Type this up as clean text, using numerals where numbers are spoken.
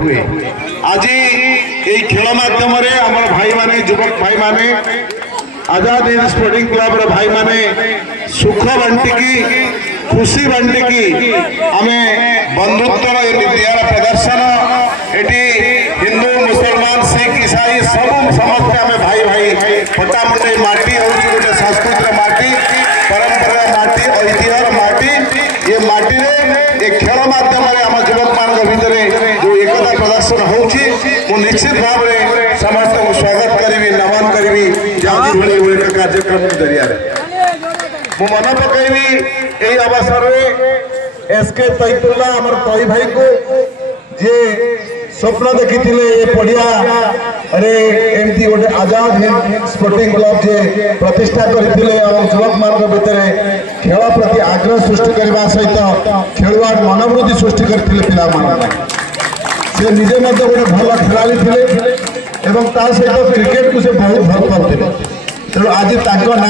हुए आज ये खेल मध्यम भाई माने युवक भाई माने आजाद हिंद स्पोर्टिंग क्लब भाई माने सुख बांटिकी खुशी बांटिकी आमे बंधुत्वर विद्यार प्रदर्शन एटी हिंदू मुसलमान सिख ईसाई सब समस्त आमे भाई भाई फटामुटे माटी होची गोटे संस्कृतिर माटी परंपरा माटी ऐतिह्यर माटी ये माटी रे एक खेल माध्यम आम युवक मान भितर जो एकता प्रदर्शन होची मु निश्चित भाव में समस्त को स्वागत करी नमन करी कार्यक्रम जरिया मु मन पकईबी यही अवसर में एसके तैतुल्ला आमर तई भाई को जे स्वप्न देखी ये पड़िया अरे एमती गोटे आजाद हिंद स्पोर्टिंग क्लब जे प्रतिष्ठा करते युवक मान भितर खेल प्रति आग्रह सृष्टि करने सहित खेलुआ मनोवृत्ति सृष्टि करते पिला से निजे गोटे भल खेलाड़ी थे सहित क्रिकेट को से बहुत भल पाते तेणु आज ना